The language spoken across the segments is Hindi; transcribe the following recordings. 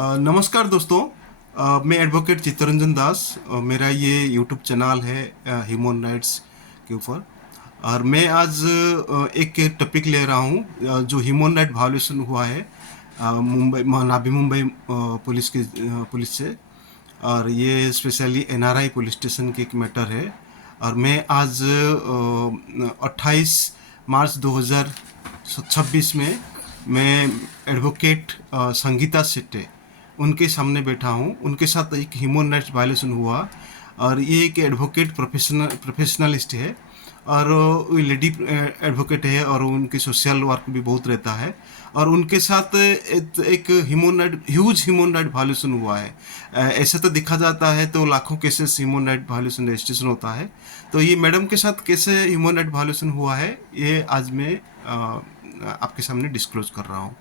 नमस्कार दोस्तों। मैं एडवोकेट चित्तरंजन दास। मेरा ये यूट्यूब चैनल है ह्यूमन राइट्स के ऊपर। और मैं आज एक टॉपिक ले रहा हूँ जो ह्यूमन राइट वायोलेशन हुआ है मुंबई नाभी मुंबई पुलिस से। और ये स्पेशली एनआरआई पुलिस स्टेशन की एक मैटर है। और मैं आज 28 मार्च 2026 में मैं एडवोकेट संगीता शेट्टे उनके सामने बैठा हूँ। उनके साथ एक ह्यूमन राइट्स वायलेशन हुआ। और ये एक एडवोकेट प्रोफेशनलिस्ट है और वो लेडी एडवोकेट है और उनकी सोशल वर्क भी बहुत रहता है। और उनके साथ एक ह्यूज ह्यूमन राइट वायलेशन हुआ है। ऐसा तो देखा जाता है तो लाखों cases human right violation registration होता है। तो ये मैडम के साथ कैसे ह्यूमन राइट वायलेशन हुआ है ये आज मैं आपके सामने डिस्क्लोज कर रहा हूँ।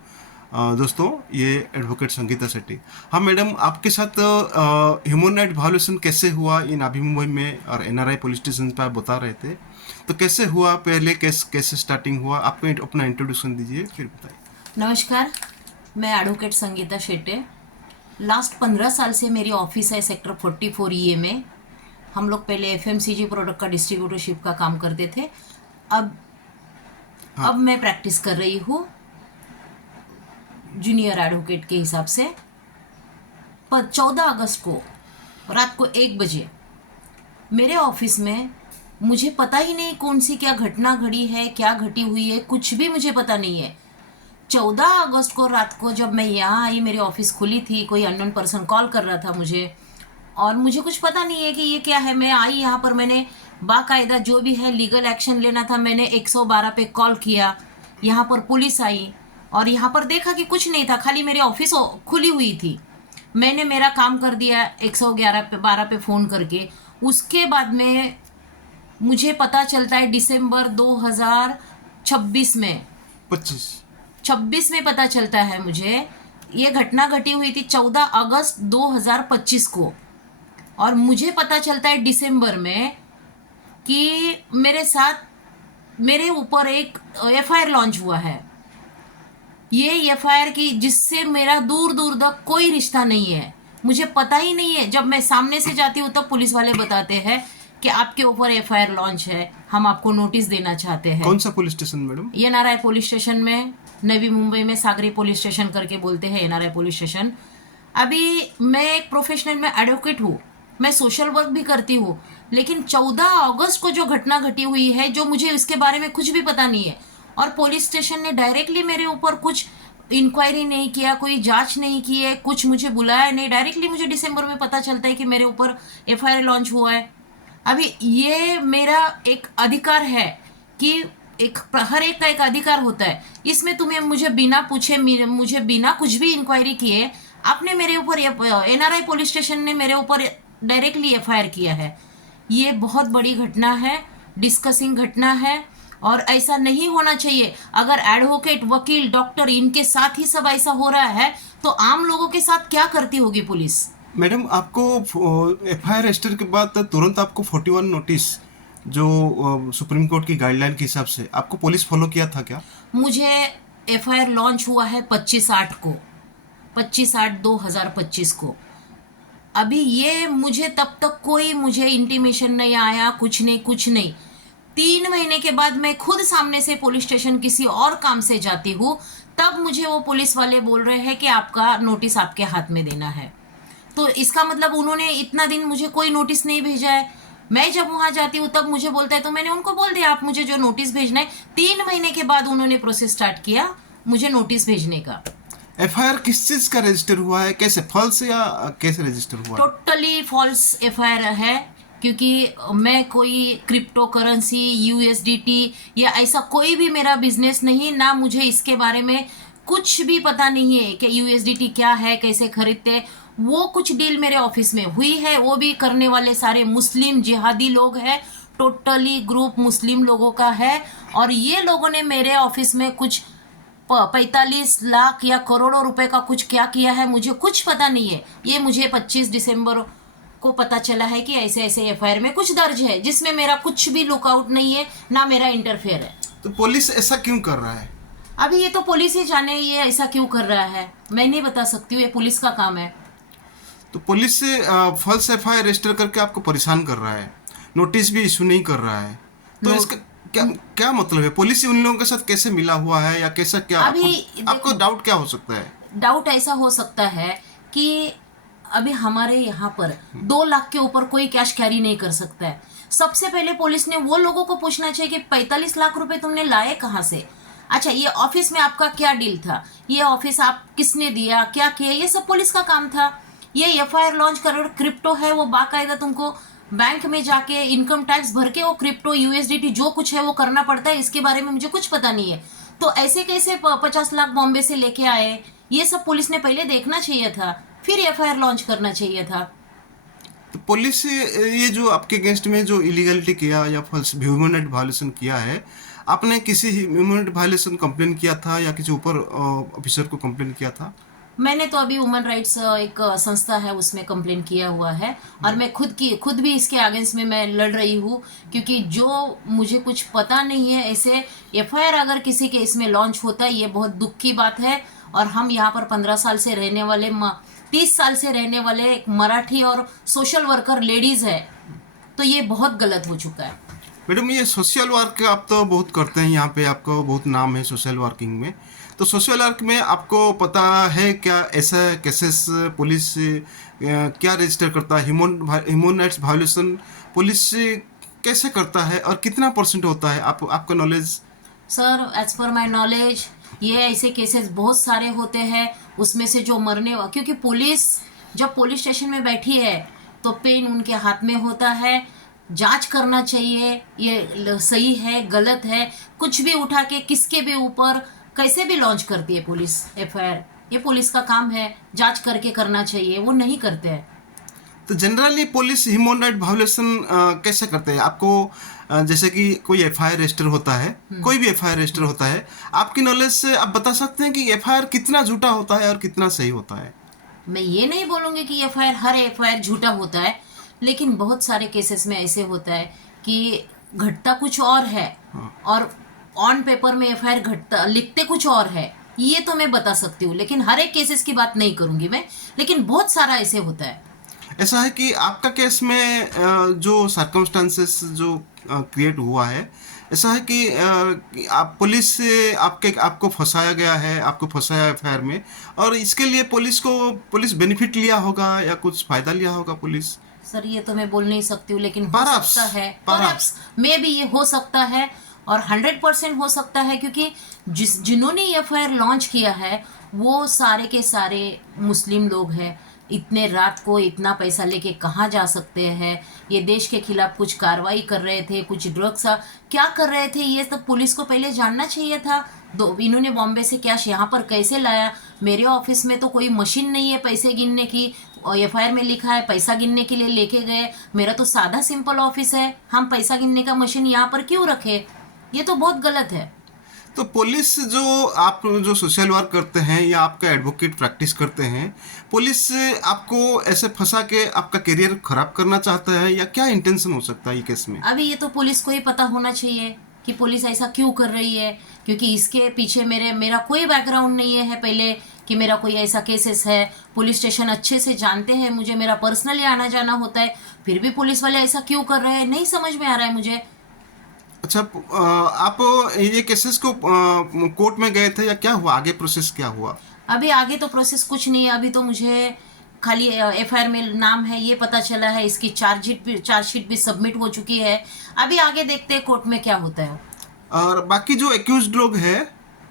दोस्तों, ये एडवोकेट संगीता शेट्टी। हाँ मैडम, आपके साथ ह्यूमन राइट वायलेशन कैसे हुआ इन नाभी मुंबई में और एनआरआई पुलिस स्टेशन पर आप बता रहे थे, तो कैसे हुआ, पहले कैसे स्टार्टिंग हुआ, आप अपना इंट्रोडक्शन दीजिए फिर बताइए। नमस्कार, मैं एडवोकेट संगीता शेट्टे। लास्ट 15 साल से मेरी ऑफिस है सेक्टर 44 ईए में। हम लोग पहले एफएमसीजी प्रोडक्ट का डिस्ट्रीब्यूटरशिप का काम करते थे। अब मैं प्रैक्टिस कर रही हूँ जूनियर एडवोकेट के हिसाब से। पर 14 अगस्त को रात को 1 बजे मेरे ऑफिस में मुझे पता ही नहीं कौन सी क्या घटना घड़ी है, क्या घटी हुई है, कुछ भी मुझे पता नहीं है। 14 अगस्त को रात को जब मैं यहाँ आई, मेरी ऑफिस खुली थी, कोई अननोन पर्सन कॉल कर रहा था मुझे और मुझे कुछ पता नहीं है कि ये क्या है। मैं आई यहाँ पर, मैंने बाकायदा जो भी है लीगल एक्शन लेना था, मैंने 112 पे कॉल किया। यहाँ पर पुलिस आई और यहाँ पर देखा कि कुछ नहीं था, खाली मेरी ऑफिस खुली हुई थी। मैंने मेरा काम कर दिया 112 पे फ़ोन करके। उसके बाद में मुझे पता चलता है दिसंबर 2026 में 26 में पता चलता है मुझे ये घटना घटी हुई थी 14 अगस्त 2025 को। और मुझे पता चलता है दिसंबर में कि मेरे ऊपर एक एफआईआर लॉन्च हुआ है। ये एफआईआर की जिससे मेरा दूर दूर तक कोई रिश्ता नहीं है, मुझे पता ही नहीं है। जब मैं सामने से जाती हूँ तब पुलिस वाले बताते हैं कि आपके ऊपर एफआईआर लॉन्च है, हम आपको नोटिस देना चाहते हैं। कौन सा police station madam? NRI police station में, नवी मुंबई में सागरी पुलिस स्टेशन करके बोलते हैं, एनआरआई पुलिस स्टेशन। अभी मैं एक प्रोफेशनल में एडवोकेट हूँ, मैं सोशल वर्क भी करती हूँ, लेकिन 14 अगस्त को जो घटना घटी हुई है, जो मुझे इसके बारे में कुछ भी पता नहीं है। और पुलिस स्टेशन ने डायरेक्टली मेरे ऊपर कुछ इंक्वायरी नहीं किया, कोई जांच नहीं की है, कुछ मुझे बुलाया नहीं। डायरेक्टली मुझे दिसंबर में पता चलता है कि मेरे ऊपर एफआईआर लॉन्च हुआ है। अभी ये मेरा एक अधिकार है कि हर एक का एक अधिकार होता है। इसमें तुम्हें मुझे बिना पूछे, मुझे बिना कुछ भी इंक्वायरी किए आपने मेरे ऊपर, एनआरआई पुलिस स्टेशन ने मेरे ऊपर डायरेक्टली एफआईआर किया है। ये बहुत बड़ी घटना है, डिस्कसिंग घटना है और ऐसा नहीं होना चाहिए। अगर एडवोकेट, वकील, डॉक्टर इनके साथ ही सब ऐसा हो रहा है तो आम लोगों के साथ क्या करती होगी पुलिस? मैडम, आपको एफआईआर रजिस्टर के बाद तुरंत आपको 41 नोटिस जो सुप्रीम कोर्ट की गाइडलाइन के हिसाब से आपको पुलिस फॉलो किया था क्या? मुझे एफआईआर लॉन्च हुआ है 25/8 को, 25/8/2025 को। अभी ये मुझे तब तक कोई मुझे इंटीमेशन नहीं आया, कुछ नहीं। 3 महीने के बाद मैं खुद सामने से पुलिस स्टेशन किसी और काम से जाती हूँ, तब मुझे वो पुलिस वाले बोल रहे हैं कि आपका नोटिस आपके हाथ में देना है। तो इसका मतलब उन्होंने इतना दिन मुझे कोई नोटिस नहीं भेजा है। मैं जब वहां जाती हूँ तब मुझे बोलता है, तो मैंने उनको बोल दिया आप मुझे जो नोटिस भेजना है। 3 महीने के बाद उन्होंने प्रोसेस स्टार्ट किया मुझे नोटिस भेजने का। एफआईआर किस चीज का रजिस्टर हुआ है, कैसे, फॉल्स या कैसे रजिस्टर हुआ है? टोटली फॉल्स एफआईआर है, क्योंकि मैं कोई क्रिप्टो करेंसी, यूएसडीटी या ऐसा कोई भी मेरा बिजनेस नहीं, ना मुझे इसके बारे में कुछ भी पता नहीं है कि यूएसडीटी क्या है, कैसे खरीदते। वो कुछ डील मेरे ऑफिस में हुई है, वो भी करने वाले सारे मुस्लिम जिहादी लोग हैं। टोटली ग्रुप मुस्लिम लोगों का है और ये लोगों ने मेरे ऑफिस में कुछ 45 लाख या करोड़ों रुपए का कुछ क्या किया है, मुझे कुछ पता नहीं है। ये मुझे 25 दिसंबर को पता चला है कि ऐसे ऐसे एफआईआर में कुछ दर्ज है, जिसमें मेरा कुछ भी लुकआउट नहीं है, ना मेरा इंटरफेयर है। तो पुलिस ऐसा क्यों कर रहा है? अभी ये तो पुलिस ही जाने ये ऐसा क्यों कर रहा है, मैं नहीं बता सकती हूँ, ये पुलिस का काम है। तो पुलिस से फॉल्स एफआईआर रजिस्टर करके आपको परेशान कर रहा है, नोटिस भी इशू नहीं कर रहा है, तो नो इसका क्या क्या मतलब है? पुलिस उन लोगों के साथ कैसे मिला हुआ है, या कैसा क्या अभी आपको आपको देखो, डाउट क्या हो सकता है? डाउट ऐसा हो सकता है कि अभी हमारे यहाँ पर 2 लाख के ऊपर कोई कैश कैरी नहीं कर सकता है। सबसे पहले पुलिस ने वो लोगों को पूछना चाहिए कि 45 लाख रुपए तुमने लाए कहाँ से। अच्छा, ये ऑफिस में आपका क्या डील था, ये ऑफिस आप किसने दिया, क्या किया, ये सब पुलिस का काम था। ये एफआईआर लॉन्च करो, क्रिप्टो है वो बाकायदा तुमको बैंक में जाके इनकम टैक्स भर के वो क्रिप्टो यूएसडीटी जो कुछ है वो करना पड़ता है। इसके बारे में मुझे कुछ पता नहीं है, तो ऐसे कैसे 50 लाख बॉम्बे से लेके आए, ये सब पुलिस ने पहले देखना चाहिए था, फिर एफआईआर लॉन्च करना चाहिए था। तो पुलिस ये जो आपके अगेंस्ट में जो इलीगलिटी किया या फॉल्स ह्यूमन राइट वायलेशन किया है, आपने किसी ह्यूमन राइट वायलेशन कंप्लेन किया था या किसी ऊपर ऑफिसर को कंप्लेन किया था? मैंने तो अभी ह्यूमन राइट्स एक संस्था है उसमें कंप्लेन किया हुआ है, और मैं खुद भी इसके अगेंस्ट में मैं लड़ रही हूँ, क्योंकि जो मुझे कुछ पता नहीं है, ऐसे एफआईआर अगर किसी के इसमें लॉन्च होता है ये बहुत दुख की बात है। और हम यहाँ पर 15 साल से रहने वाले 30 साल से रहने वाले एक मराठी और सोशल वर्कर लेडीज है, तो ये बहुत गलत हो चुका है। मैडम, ये सोशल वर्क आप तो बहुत करते हैं, यहाँ पे आपका बहुत नाम है सोशल वर्किंग में। तो सोशल वर्क में आपको पता है क्या ऐसा केसेस पुलिस क्या रजिस्टर करता है? ह्यूमन राइट्स वायलेशन पुलिस कैसे करता है और कितना परसेंट होता है? आपका knowledge? Sir, as per my knowledge ये ऐसे केसेस बहुत सारे होते हैं, उसमें से जो क्योंकि पुलिस जब पुलिस स्टेशन में बैठी है तो पेन उनके हाथ में होता है, जांच करना चाहिए ये सही है गलत है, कुछ भी उठा के किसके भी ऊपर कैसे भी लॉन्च करती है पुलिस एफआईआर। ये पुलिस का काम है, जांच करके करना चाहिए, वो नहीं करते हैं। तो generally police human right violation कैसे करते हैं? आपको जैसे कि कोई एफआईआर रजिस्टर होता है, कोई भी एफआईआर रजिस्टर होता है, आपकी नॉलेज से आप बता सकते हैं कि एफआईआर कितना झूठा होता है और कितना सही होता है? मैं ये नहीं बोलूँगी कि एफआईआर हर एफआईआर झूठा होता है, लेकिन बहुत सारे केसेस में ऐसे होता है कि घटता कुछ और है और ऑन पेपर में एफआईआर घटता लिखते कुछ और है, ये तो मैं बता सकती हूँ, लेकिन हर एक केसेस की बात नहीं करूँगी मैं, लेकिन बहुत सारा ऐसे होता है। ऐसा है कि आपका केस में जो सर्कमस्टांसेस जो क्रिएट हुआ है, ऐसा है कि आप पुलिस से आपको फंसाया गया है, आपको फंसाया एफआईआर में, और इसके लिए पुलिस बेनिफिट लिया होगा या कुछ फायदा लिया होगा पुलिस? सर, ये तो मैं बोल नहीं सकती हूँ, लेकिन हो Perhaps, सकता है, perhaps. मे भी ये हो सकता है, और 100% हो सकता है, क्योंकि जिन्होंने ये एफआईआर लॉन्च किया है वो सारे के सारे मुस्लिम लोग हैं। इतने रात को इतना पैसा लेके कहाँ जा सकते हैं? ये देश के खिलाफ कुछ कार्रवाई कर रहे थे, कुछ ड्रग्स क्या कर रहे थे, ये सब पुलिस को पहले जानना चाहिए था। इन्होंने बॉम्बे से कैश यहाँ पर कैसे लाया? मेरे ऑफिस में तो कोई मशीन नहीं है पैसे गिनने की, और एफआईआर में लिखा है पैसा गिनने के लिए लेके गए। मेरा तो सादा सिंपल ऑफिस है, हम पैसा गिनने का मशीन यहाँ पर क्यों रखे? ये तो बहुत गलत है। तो पुलिस आप जो सोशल वर्क करते हैं या आपका एडवोकेट प्रैक्टिस करते हैं, पुलिस आपको ऐसे फंसा के आपका करियर खराब करना चाहता है, या क्या इंटेंशन हो सकता है ये केस में? अभी ये तो पुलिस को ही पता होना चाहिए कि पुलिस ऐसा क्यों कर रही है, क्योंकि इसके पीछे मेरा कोई बैकग्राउंड नहीं है पहले कि मेरा कोई ऐसा केसेस है। पुलिस स्टेशन अच्छे से जानते हैं मुझे, मेरा पर्सनली आना जाना होता है, फिर भी पुलिस वाले ऐसा क्यों कर रहे हैं नहीं समझ में आ रहा है मुझे। अच्छा, आप ये केसेस को कोर्ट में गए थे या क्या हुआ, आगे प्रोसेस क्या हुआ? अभी आगे तो प्रोसेस कुछ नहीं है, अभी तो मुझे खाली एफआईआर में नाम है ये पता चला है, इसकी चार्जशीट भी सबमिट हो चुकी है। अभी आगे देखते हैं कोर्ट में क्या होता है। और बाकी जो एक्यूज्ड लोग हैं,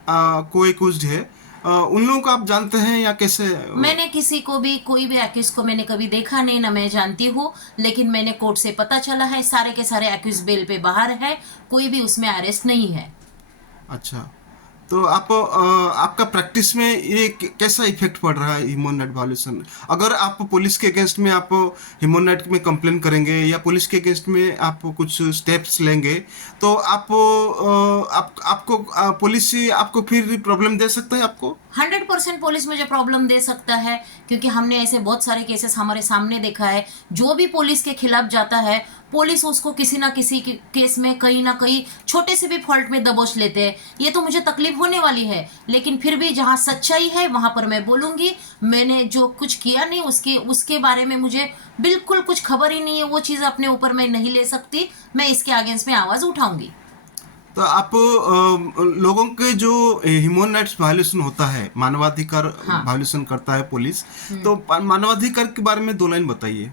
को एक्यूज्ड है, उन लोगों को आप जानते हैं या कैसे? मैंने किसी को भी कोई भी एक्यूज को मैंने कभी देखा नहीं, ना मैं जानती हूँ, लेकिन मैंने कोर्ट से पता चला है सारे के सारे एक्यूज बेल पे बाहर है, कोई भी उसमें अरेस्ट नहीं है। अच्छा, तो आपका प्रैक्टिस में ये कैसा इफेक्ट पड़ रहा है ह्यूमन राइट वायलेशन? अगर आप पुलिस के अगेंस्ट में आप ह्यूमन राइट में कंप्लेन करेंगे या पुलिस के अगेंस्ट में आप कुछ स्टेप्स लेंगे, तो आपको पुलिस आपको फिर प्रॉब्लम दे सकता है आपको? 100% पुलिस मुझे प्रॉब्लम दे सकता है, क्योंकि हमने ऐसे बहुत सारे केसेस हमारे सामने देखा है। जो भी पुलिस के खिलाफ जाता है पुलिस उसको किसी ना किसी केस में कहीं ना कहीं छोटे से भी फॉल्ट में दबोच लेते हैं। ये तो मुझे तकलीफ होने वाली है, लेकिन फिर भी जहाँ सच्चाई है वहां पर मैं बोलूंगी। मैंने जो कुछ किया नहीं उसके उसके बारे में मुझे बिल्कुल कुछ खबर ही नहीं है, वो चीज़ अपने ऊपर मैं नहीं ले सकती। मैं इसके अगेंस्ट में आवाज़ उठाऊंगी। तो आप लोगों के जो ह्यूमन राइट्स वायलेशन होता है, मानवाधिकार हाँ। वायलेशन करता है पुलिस, तो मानवाधिकार के बारे में 2 लाइन बताइए।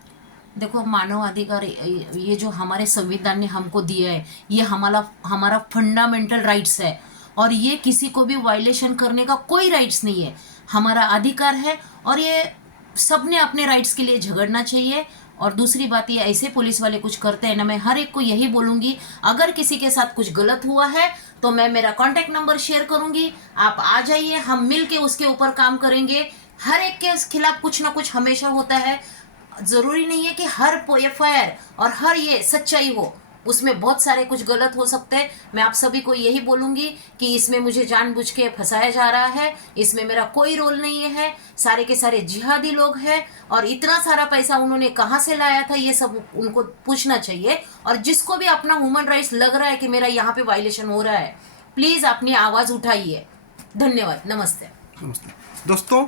देखो, मानव अधिकार ये जो हमारे संविधान ने हमको दिया है, ये हमारा हमारा फंडामेंटल राइट्स है, और ये किसी को भी वायलेशन करने का कोई राइट्स नहीं है, हमारा अधिकार है। और ये सबने अपने राइट्स के लिए झगड़ना चाहिए। और दूसरी बात, ये ऐसे पुलिस वाले कुछ करते हैं ना, मैं हर एक को यही बोलूँगी, अगर किसी के साथ कुछ गलत हुआ है तो मैं मेरा कॉन्टैक्ट नंबर शेयर करूँगी, आप आ जाइए, हम मिल के उसके ऊपर काम करेंगे। हर एक के खिलाफ कुछ ना कुछ हमेशा होता है। जरूरी नहीं है कि हर एफआईआर और हर ये सच्चाई हो, उसमें बहुत सारे कुछ गलत हो सकते हैं। मैं आप सभी को यही बोलूंगी कि इसमें मुझे जानबूझ के फंसाया जा रहा है, इसमें मेरा कोई रोल नहीं है। सारे के सारे जिहादी लोग हैं, और इतना सारा पैसा उन्होंने कहाँ से लाया था ये सब उनको पूछना चाहिए। और जिसको भी अपना ह्यूमन राइट्स लग रहा है कि मेरा यहाँ पे वायलेशन हो रहा है, प्लीज अपनी आवाज उठाइए। धन्यवाद। नमस्ते। नमस्ते दोस्तों,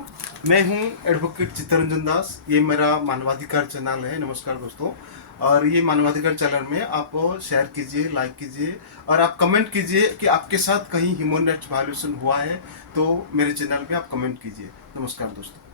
मैं हूं एडवोकेट चित्तरंजन दास। ये मेरा मानवाधिकार चैनल है। नमस्कार दोस्तों। और ये मानवाधिकार चैनल में आप शेयर कीजिए, लाइक कीजिए, और आप कमेंट कीजिए कि आपके साथ कहीं ह्यूमन राइट्स वायलेशन हुआ है तो मेरे चैनल पे आप कमेंट कीजिए। नमस्कार दोस्तों।